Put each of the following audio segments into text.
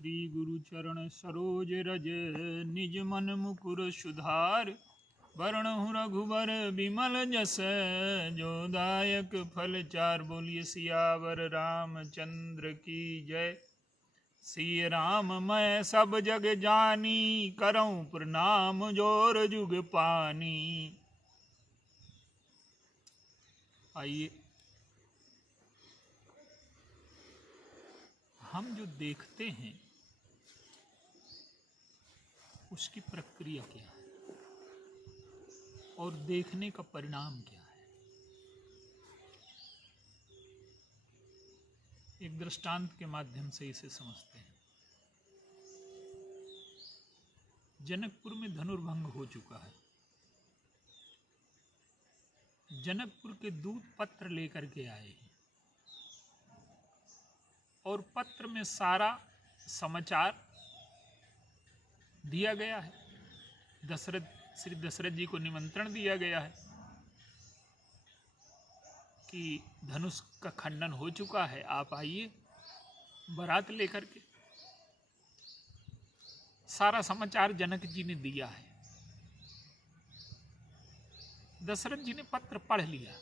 श्री गुरु चरण सरोज रज निज मन मुकुर सुधार वरणहु रघुबर विमल जस जो दायक फल चार। बोलिए सियावर रामचंद्र की जय। श्री राम मैं सब जग जानी करऊं प्रणाम जोर जुग पानी। आइए हम जो देखते हैं उसकी प्रक्रिया क्या है और देखने का परिणाम क्या है। एक दृष्टांत के माध्यम से इसे समझते हैं। जनकपुर में धनुर्भंग हो चुका है। जनकपुर के दूत पत्र लेकर के आए हैं और पत्र में सारा समाचार दिया गया है। श्री दशरथ जी को निमंत्रण दिया गया है कि धनुष का खंडन हो चुका है, आप आइए बारात लेकर के। सारा समाचार जनक जी ने दिया है। दशरथ जी ने पत्र पढ़ लिया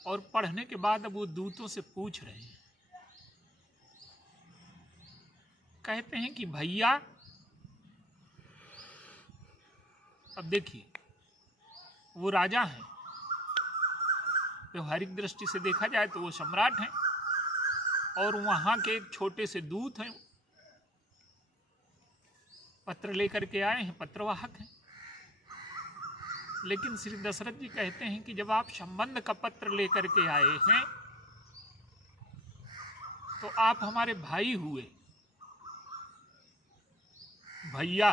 और पढ़ने के बाद अब वो दूतों से पूछ रहे हैं, कहते हैं कि भैया, अब देखिए वो राजा हैं, व्यवहारिक दृष्टि से देखा जाए तो वो सम्राट हैं और वहां के एक छोटे से दूत हैं, पत्र लेकर के आए हैं, पत्रवाहक हैं। लेकिन श्री दशरथ जी कहते हैं कि जब आप संबंध का पत्र लेकर के आए हैं तो आप हमारे भाई हुए। भैया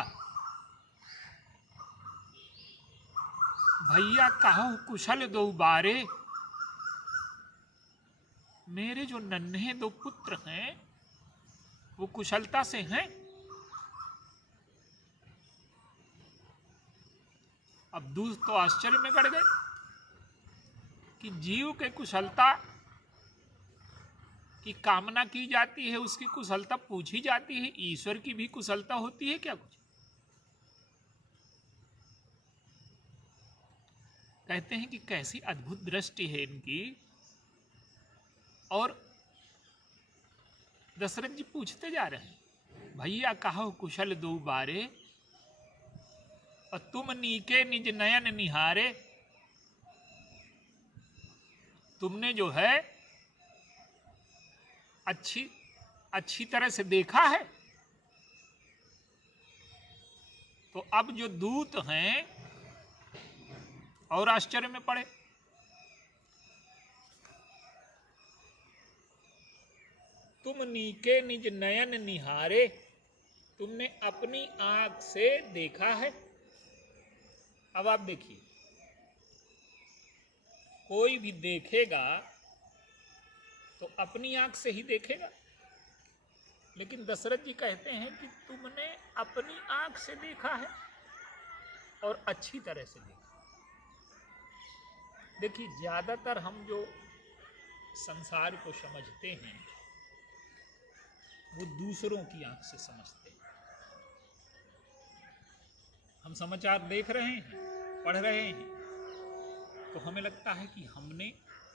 भैया कहूं कुशल दो बारे। मेरे जो नन्हे दो पुत्र हैं वो कुशलता से हैं। अब दूत तो आश्चर्य में गड़ गए कि जीव के कुशलता की कामना की जाती है, उसकी कुशलता पूछी जाती है, ईश्वर की भी कुशलता होती है क्या कुछ? कहते हैं कि कैसी अद्भुत दृष्टि है इनकी। और दशरथ जी पूछते जा रहे हैं, भैया कहो कुशल दो बारे और तुम नीके निज नयन निहारे। तुमने जो है अच्छी तरह से देखा है। तो अब जो दूत हैं और आश्चर्य में पड़े। तुम नीके निज नयन निहारे, तुमने अपनी आंख से देखा है। अब आप देखिए, कोई भी देखेगा तो अपनी आंख से ही देखेगा, लेकिन दशरथ जी कहते हैं कि तुमने अपनी आंख से देखा है और अच्छी तरह से देखा। देखिए, ज्यादातर हम जो संसार को समझते हैं वो दूसरों की आंख से समझते हैं। हम समाचार देख रहे हैं, पढ़ रहे हैं, तो हमें लगता है कि हमने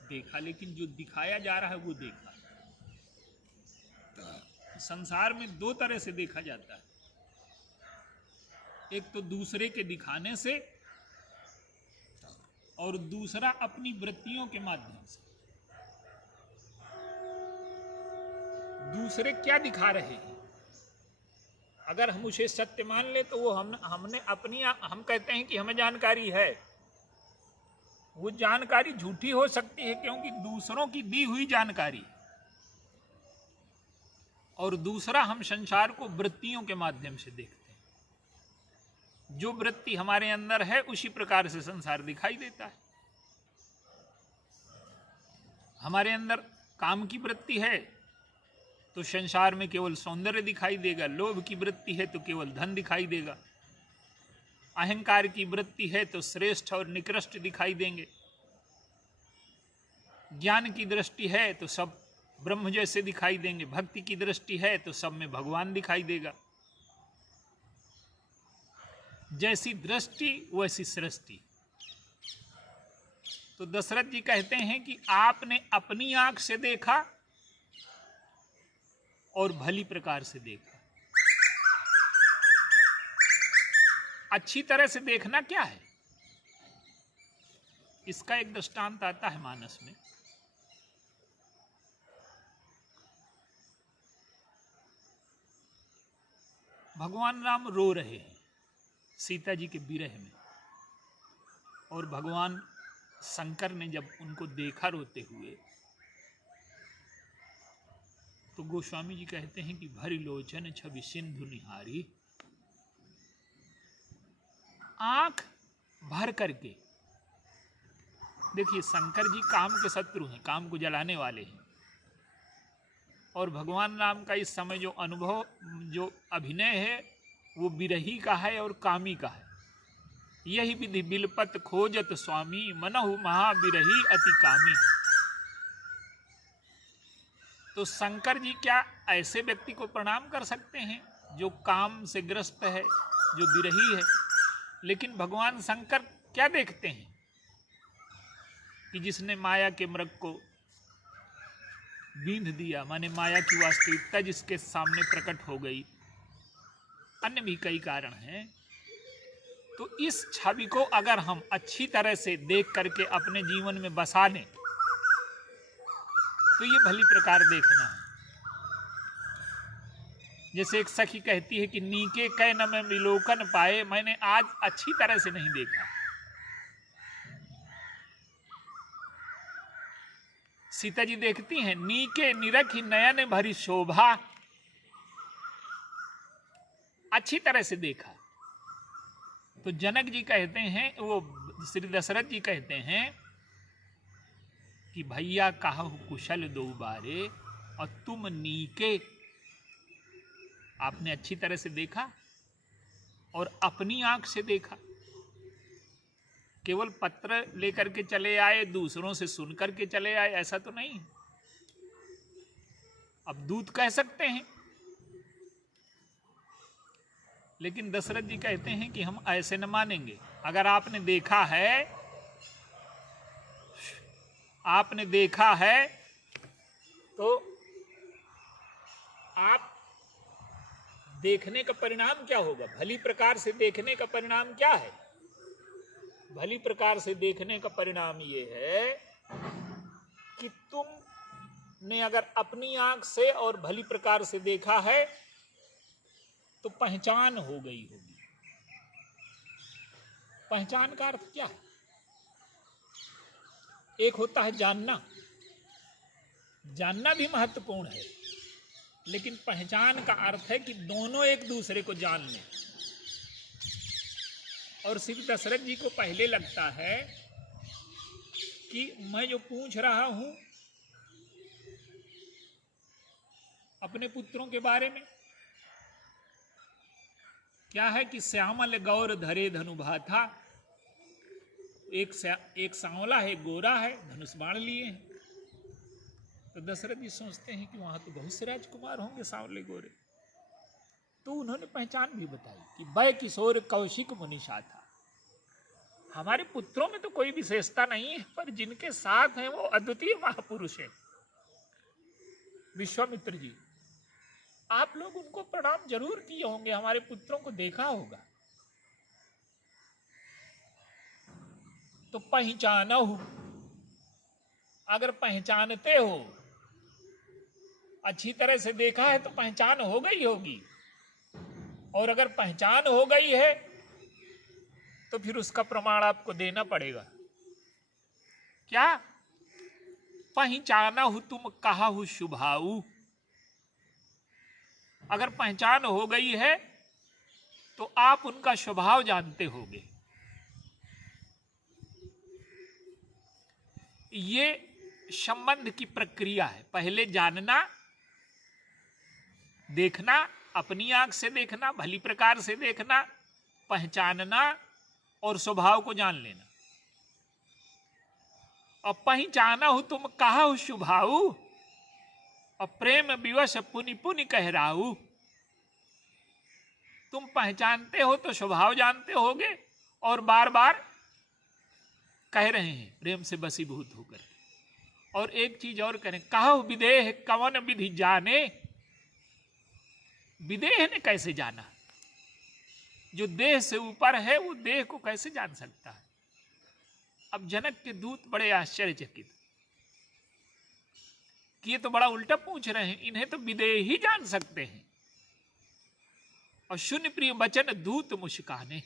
देखा, लेकिन जो दिखाया जा रहा है वो देखा। संसार में दो तरह से देखा जाता है, एक तो दूसरे के दिखाने से और दूसरा अपनी वृत्तियों के माध्यम से। दूसरे क्या दिखा रहे हैं, अगर हम उसे सत्य मान ले तो वो हमने अपनी, हम कहते हैं कि हमें जानकारी है। वो जानकारी झूठी हो सकती है क्योंकि दूसरों की दी हुई जानकारी। और दूसरा, हम संसार को वृत्तियों के माध्यम से देखते हैं। जो वृत्ति हमारे अंदर है उसी प्रकार से संसार दिखाई देता है। हमारे अंदर काम की वृत्ति है तो संसार में केवल सौंदर्य दिखाई देगा। लोभ की वृत्ति है तो केवल धन दिखाई देगा। अहंकार की वृत्ति है तो श्रेष्ठ और निकृष्ट दिखाई देंगे। ज्ञान की दृष्टि है तो सब ब्रह्म जैसे दिखाई देंगे। भक्ति की दृष्टि है तो सब में भगवान दिखाई देगा। जैसी दृष्टि वैसी सृष्टि। तो दशरथ जी कहते हैं कि आपने अपनी आंख से देखा और भली प्रकार से देखा। अच्छी तरह से देखना क्या है, इसका एक दृष्टांत आता है मानस में। भगवान राम रो रहे हैं सीता जी के विरह में, और भगवान शंकर ने जब उनको देखा रोते हुए, तो गोस्वामी जी कहते हैं कि भरी लोचन छवि सिंधु निहारी, आंख भर करके। देखिए, शंकर जी काम के शत्रु हैं, काम को जलाने वाले हैं, और भगवान राम का इस समय जो अनुभव, जो अभिनय है, वो विरही का है और कामी का है। यही विधि बिलपत खोजत स्वामी, मनहु महाविरही अति कामी। तो शंकर जी क्या ऐसे व्यक्ति को प्रणाम कर सकते हैं जो काम से ग्रस्त है, जो विरही है? लेकिन भगवान शंकर क्या देखते हैं कि जिसने माया के मृग को बींध दिया, माने माया की वास्तविकता जिसके सामने प्रकट हो गई। अन्य भी कई कारण हैं। तो इस छवि को अगर हम अच्छी तरह से देख करके अपने जीवन में बसा लें तो ये भली प्रकार देखना है। जैसे एक सखी कहती है कि नीके कै न में विलोकन पाए, मैंने आज अच्छी तरह से नहीं देखा। सीता जी देखती हैं, नीके निरखी नयन भरी शोभा, अच्छी तरह से देखा। तो जनक जी कहते हैं, वो श्री दशरथ जी कहते हैं कि भैया कहु कुशल दो बारे, और तुम नीके, आपने अच्छी तरह से देखा और अपनी आंख से देखा। केवल पत्र लेकर के चले आए, दूसरों से सुन करके चले आए, ऐसा तो नहीं। अब दूत कह सकते हैं, लेकिन दशरथ जी कहते हैं कि हम ऐसे न मानेंगे। अगर आपने देखा है, आपने देखा है, तो आप देखने का परिणाम क्या होगा? भली प्रकार से देखने का परिणाम क्या है? भली प्रकार से देखने का परिणाम ये है कि तुमने अगर अपनी आंख से और भली प्रकार से देखा है तो पहचान हो गई होगी। पहचान का अर्थ क्या है? एक होता है जानना, जानना भी महत्वपूर्ण है, लेकिन पहचान का अर्थ है कि दोनों एक दूसरे को जान लें। और श्री दशरथ जी को पहले लगता है कि मैं जो पूछ रहा हूं अपने पुत्रों के बारे में, क्या है कि श्यामल गौर धरे धनुभा था, एक सांवला है, गोरा है, धनुष बाण लिए हैं। तो दशरथ जी सोचते हैं कि वहां तो बहुत से राजकुमार होंगे सांवले गोरे। तो उन्होंने पहचान भी बताई कि वै किशोर कौशिक मुनिषा था। हमारे पुत्रों में तो कोई विशेषता नहीं है, पर जिनके साथ हैं वो अद्वितीय महापुरुष हैं। विश्वामित्र जी, आप लोग उनको प्रणाम जरूर किए होंगे, हमारे पुत्रों को देखा होगा। तो पहचानो, अगर पहचानते हो, अच्छी तरह से देखा है तो पहचान हो गई होगी। और अगर पहचान हो गई है तो फिर उसका प्रमाण आपको देना पड़ेगा। क्या? पहचाना हूं तुम कहा हूं शुभाऊ। अगर पहचान हो गई है तो आप उनका स्वभाव जानते होंगे। ये संबंध की प्रक्रिया है। पहले जानना, देखना, अपनी आंख से देखना, भली प्रकार से देखना, पहचानना और स्वभाव को जान लेना। और पहचाना हो तुम कहा हो शुभाऊ, और प्रेम विवश पुनि पुनि कह राहु। तुम पहचानते हो तो स्वभाव जानते होगे और बार बार कह रहे हैं प्रेम से बसीभूत होकर। और एक चीज और करें, कहो विदेह कवन विधि जाने। विदेह ने कैसे जाना? जो देह से ऊपर है वो देह को कैसे जान सकता है? अब जनक के दूत बड़े आश्चर्यचकित कि ये तो बड़ा उल्टा पूछ रहे हैं, इन्हें तो विदेह ही जान सकते हैं। और शून्य प्रिय वचन दूत मुस्काने।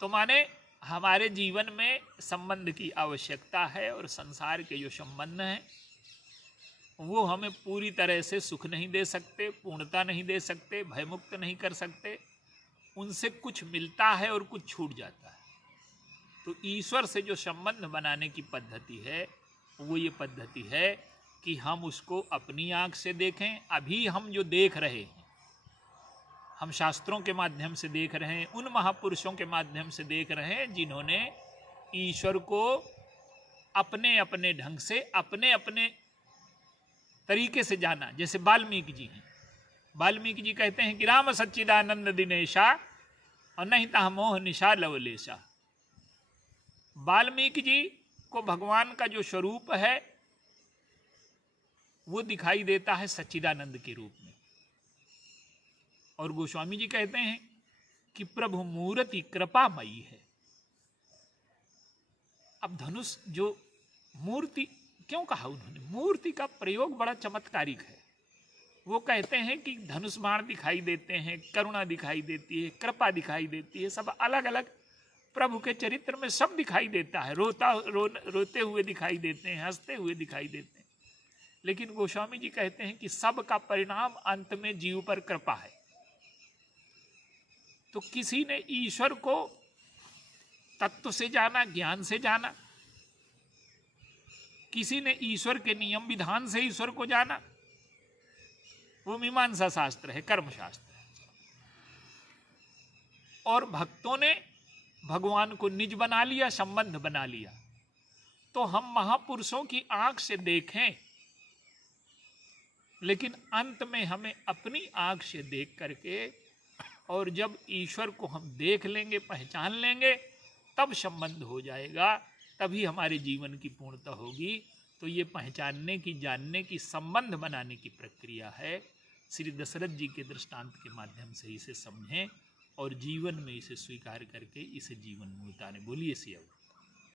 तो माने हमारे जीवन में संबंध की आवश्यकता है और संसार के जो संबंध हैं वो हमें पूरी तरह से सुख नहीं दे सकते, पूर्णता नहीं दे सकते, भयमुक्त नहीं कर सकते। उनसे कुछ मिलता है और कुछ छूट जाता है। तो ईश्वर से जो संबंध बनाने की पद्धति है वो ये पद्धति है कि हम उसको अपनी आंख से देखें। अभी हम जो देख रहे हैं, हम शास्त्रों के माध्यम से देख रहे हैं, उन महापुरुषों के माध्यम से देख रहे हैं जिन्होंने ईश्वर को अपने अपने ढंग से, अपने अपने तरीके से जाना। जैसे वाल्मीकि जी हैं। वाल्मीकि जी कहते हैं कि राम सच्चिदानंद दिनेशा और नहीं ता मोह निशा लवलेशा। वाल्मीकि जी को भगवान का जो स्वरूप है वो दिखाई देता है सच्चिदानंद के रूप में। और गोस्वामी जी कहते हैं कि प्रभु मूर्ति कृपामयी है। अब धनुष जो मूर्ति क्यों कहा उन्होंने? मूर्ति का प्रयोग बड़ा चमत्कारिक है। वो कहते हैं कि धनुष बाण दिखाई देते हैं, करुणा दिखाई देती है, कृपा दिखाई देती है, सब अलग अलग प्रभु के चरित्र में सब दिखाई देता है। रोते हुए दिखाई देते हैं, हंसते हुए दिखाई देते हैं। लेकिन गोस्वामी जी कहते हैं कि सब का परिणाम अंत में जीव पर कृपा है। तो किसी ने ईश्वर को तत्व से जाना, ज्ञान से जाना, किसी ने ईश्वर के नियम विधान से ईश्वर को जाना, वो मीमांसा शास्त्र है, कर्म शास्त्र है। और भक्तों ने भगवान को निज बना लिया, संबंध बना लिया। तो हम महापुरुषों की आंख से देखें, लेकिन अंत में हमें अपनी आंख से देख करके, और जब ईश्वर को हम देख लेंगे, पहचान लेंगे, तब संबंध हो जाएगा, तभी हमारे जीवन की पूर्णता होगी। तो ये पहचानने की, जानने की, संबंध बनाने की प्रक्रिया है। श्री दशरथ जी के दृष्टांत के माध्यम से इसे समझें और जीवन में इसे स्वीकार करके इसे जीवन में उतारें। बोलिए सिया।